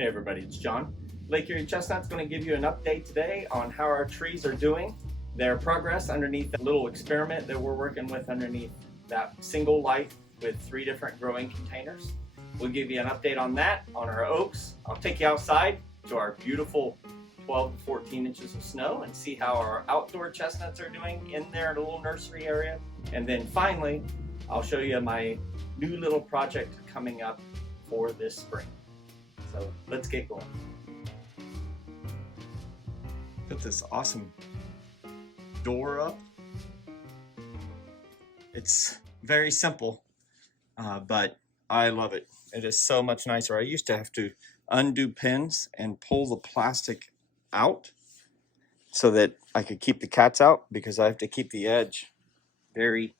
Hey everybody, it's John. Lake Erie Chestnut's going to give you an update today on how our trees are doing, their progress underneath the little experiment that we're working with underneath that single light with 3 different growing containers. We'll give you an update on that, on our oaks. I'll take you outside to our beautiful 12 to 14 inches of snow and see how our outdoor chestnuts are doing in their little nursery area. And then finally, I'll show you my new little project coming up for this spring. So let's get going. Put this awesome door up. It's very simple, but I love it. It is so much nicer. I used to have to undo pins and pull the plastic out so that I could keep the cats out, because I have to keep the edge very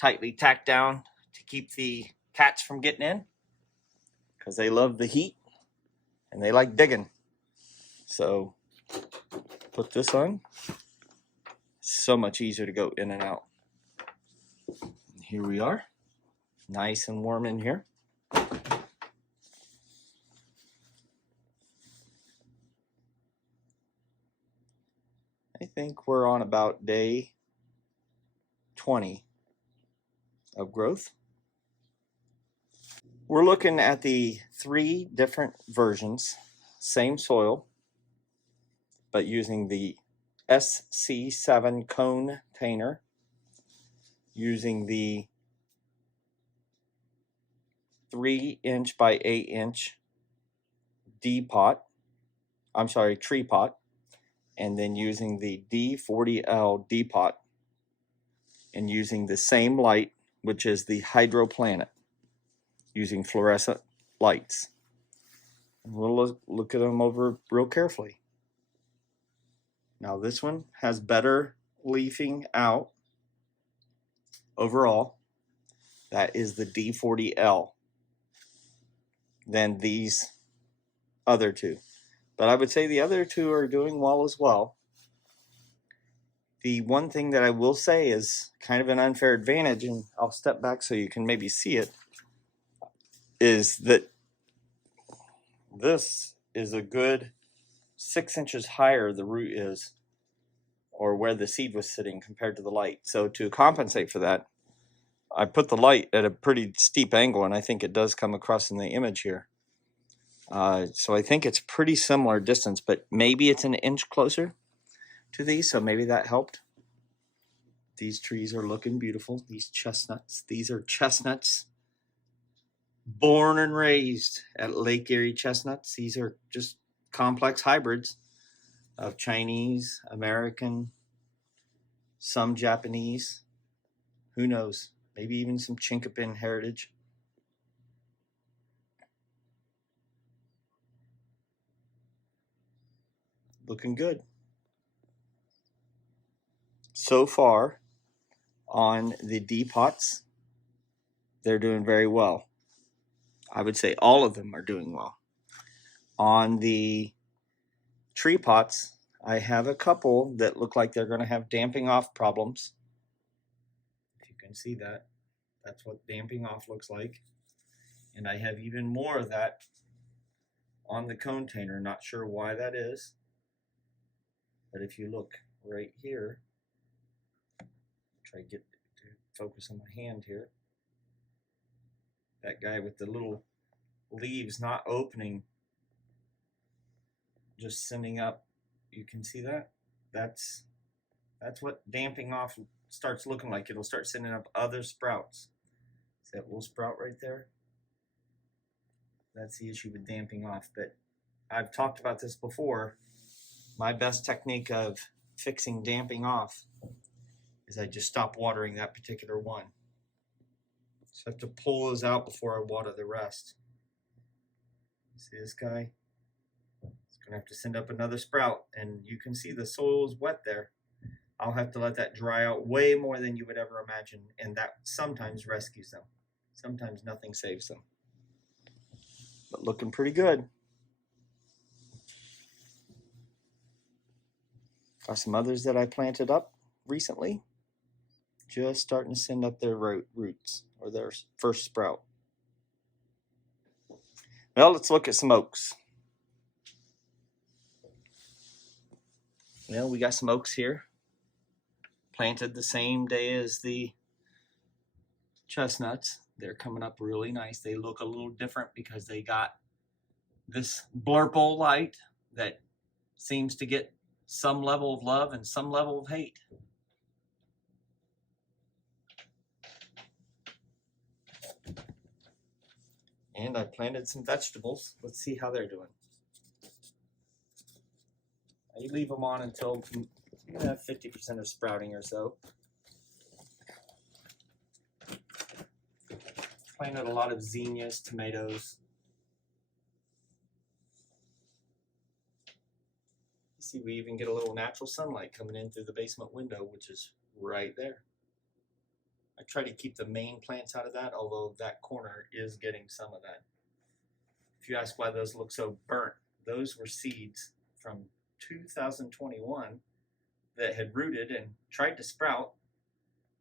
tightly tacked down to keep the cats from getting in, because they love the heat and they like digging. So put this on. So much easier to go in and out. Here we are, nice and warm in here. I think we're on about day 20 of growth. We're looking at the 3 different versions, same soil, but using the SC7 Cone-Tainer, using the 3-inch by 8-inch TreePot, and then using the D40L Deepot, and using the same light, which is the Hydroplanet, using fluorescent lights. And we'll look at them over real carefully. Now this one has better leafing out overall. That is the D40L than these other 2. But I would say the other 2 are doing well as well. The one thing that I will say is kind of an unfair advantage, and I'll step back so you can maybe see it, is that this is a good 6 inches higher the root is, or where the seed was sitting, compared to the light. So to compensate for that, I put the light at a pretty steep angle, and I think it does come across in the image here. So I think it's pretty similar distance, but maybe it's an inch closer to these, so maybe that helped. These trees are looking beautiful. These chestnuts, these are chestnuts born and raised at Lake Erie Chestnuts. These are just complex hybrids of Chinese, American, some Japanese, who knows, maybe even some Chinkapin heritage. Looking good. So far on the Deepots, they're doing very well. I would say all of them are doing well. On the TreePots, I have a couple that look like they're going to have damping off problems. If you can see that, that's what damping off looks like. And I have even more of that on the Cone-Tainer. Not sure why that is, but if you look right here, try to get to focus on my hand here. That guy with the little leaves not opening, just sending up. You can see that? That's what damping off starts looking like. It'll start sending up other sprouts. See that little sprout right there? That's the issue with damping off. But I've talked about this before. My best technique of fixing damping off is I just stop watering that particular one. So I have to pull those out before I water the rest. See this guy? It's going to have to send up another sprout, and you can see the soil is wet there. I'll have to let that dry out way more than you would ever imagine, and that sometimes rescues them. Sometimes nothing saves them. But looking pretty good. Got some others that I planted up recently, just starting to send up their roots, or their first sprout. Well, let's look at some oaks. Well, we got some oaks here, planted the same day as the chestnuts. They're coming up really nice. They look a little different because they got this blurple light that seems to get some level of love and some level of hate. And I planted some vegetables. Let's see how they're doing. I leave them on until 50% of sprouting or so. Planted a lot of zinnias, tomatoes. You see, we even get a little natural sunlight coming in through the basement window, which is right there. I try to keep the main plants out of that, although that corner is getting some of that. If you ask why those look so burnt, those were seeds from 2021 that had rooted and tried to sprout,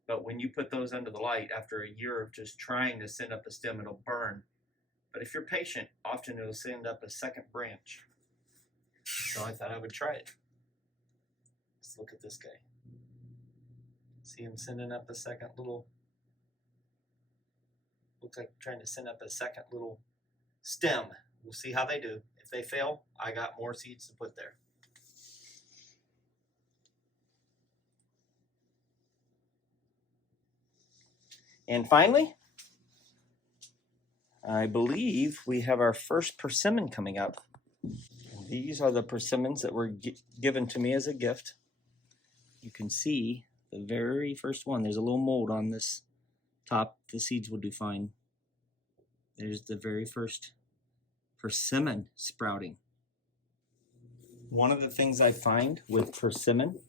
but when you put those under the light after a year of just trying to send up a stem, it'll burn. But if you're patient, often it'll send up a second branch. So I thought I would try it. Let's look at this guy. See him sending up a second little, looks like trying to send up a second little stem. We'll see how they do. If they fail, I got more seeds to put there. And finally, I believe we have our first persimmon coming up. These are the persimmons that were given to me as a gift. You can see the very first one. There's a little mold on this top. The seeds will do fine. There's the very first persimmon sprouting. One of the things I find with persimmon,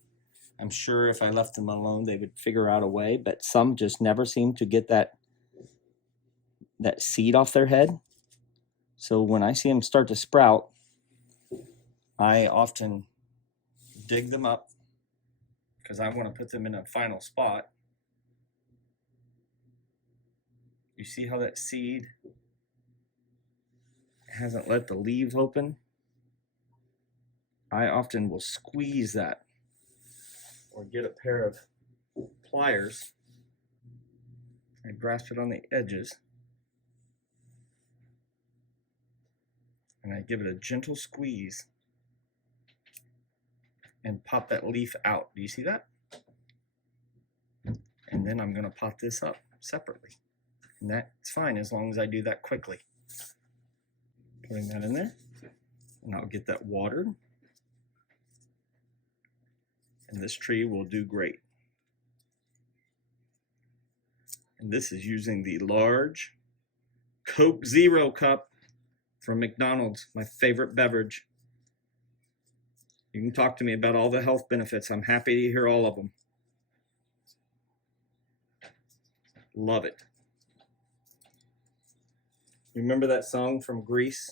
I'm sure if I left them alone, they would figure out a way, but some just never seem to get that seed off their head. So when I see them start to sprout, I often dig them up because I want to put them in a final spot. You see how that seed hasn't let the leaves open? I often will squeeze that or get a pair of pliers. I grasp it on the edges and I give it a gentle squeeze and pop that leaf out. Do you see that? And then I'm going to pot this up separately. And that's fine as long as I do that quickly. Putting that in there. And I'll get that watered. And this tree will do great. And this is using the large Coke Zero cup from McDonald's, my favorite beverage. You can talk to me about all the health benefits. I'm happy to hear all of them. Love it. Remember that song from Grease,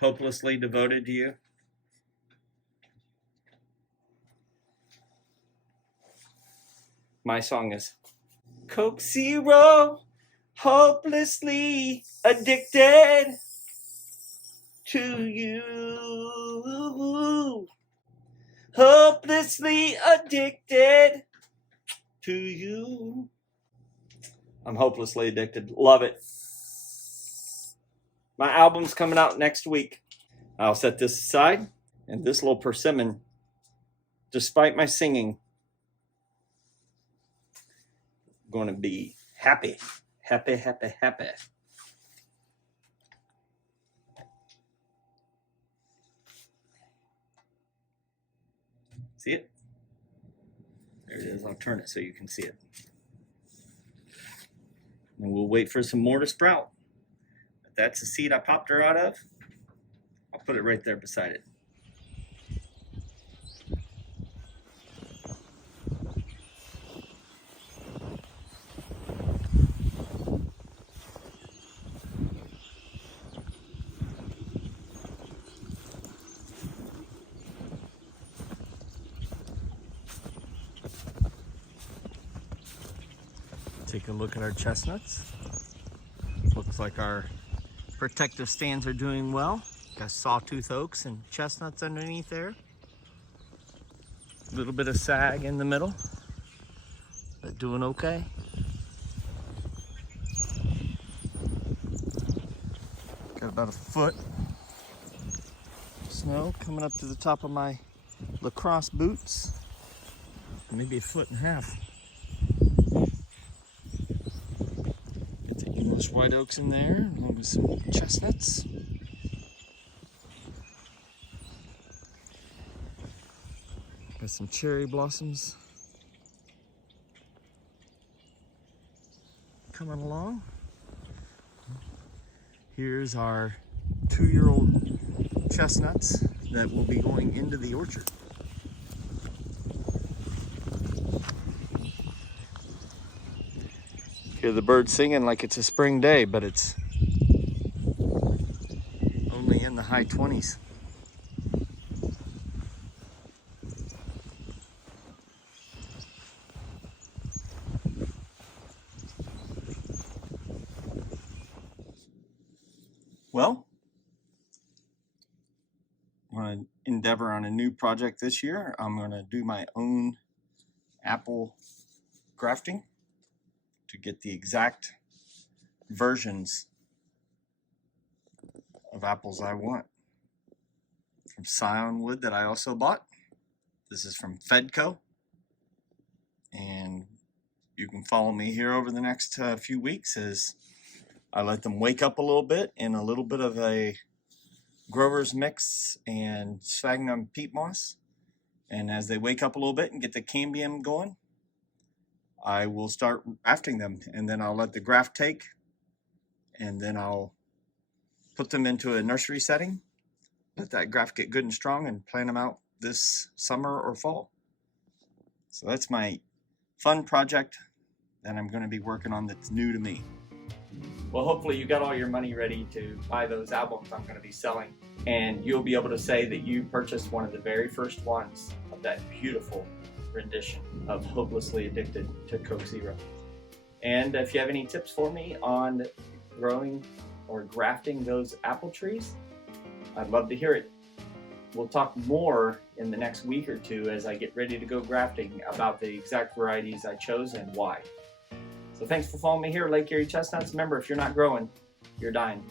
Hopelessly Devoted to You? My song is Coke Zero, hopelessly addicted to you. Hopelessly addicted to you. I'm hopelessly addicted. Love it. My album's coming out next week. I'll set this aside. And this little persimmon, despite my singing, going to be happy. Happy, happy, happy. See it? There it is. I'll turn it so you can see it. And we'll wait for some more to sprout. If that's the seed I popped her out of, I'll put it right there beside it. Take a look at our chestnuts. Looks like our protective stands are doing well. Got sawtooth oaks and chestnuts underneath there. A little bit of sag in the middle, but doing okay. Got about a foot of snow coming up to the top of my lacrosse boots. Maybe a foot and a half. Get the English white oaks in there, along with some chestnuts. Got some cherry blossoms coming along. Here's our 2-year-old chestnuts that will be going into the orchard. Hear the birds singing like it's a spring day, but it's only in the high 20s. Well, I'm going to endeavor on a new project this year. I'm going to do my own apple grafting to get the exact versions of apples I want. From Scion wood that I also bought. This is from Fedco. And you can follow me here over the next few weeks as I let them wake up a little bit in a little bit of a grower's mix and sphagnum peat moss. And as they wake up a little bit and get the cambium going, I will start grafting them, and then I'll let the graft take, and then I'll put them into a nursery setting, let that graft get good and strong, and plant them out this summer or fall. So that's my fun project that I'm going to be working on that's new to me. Well, hopefully you got all your money ready to buy those albums I'm going to be selling, and you'll be able to say that you purchased one of the very first ones of that beautiful rendition of Hopelessly Addicted to Coke Zero. And if you have any tips for me on growing or grafting those apple trees, I'd love to hear it. We'll talk more in the next week or two as I get ready to go grafting about the exact varieties I chose and why. So thanks for following me here, Lake Erie Chestnuts. Remember, if you're not growing, you're dying.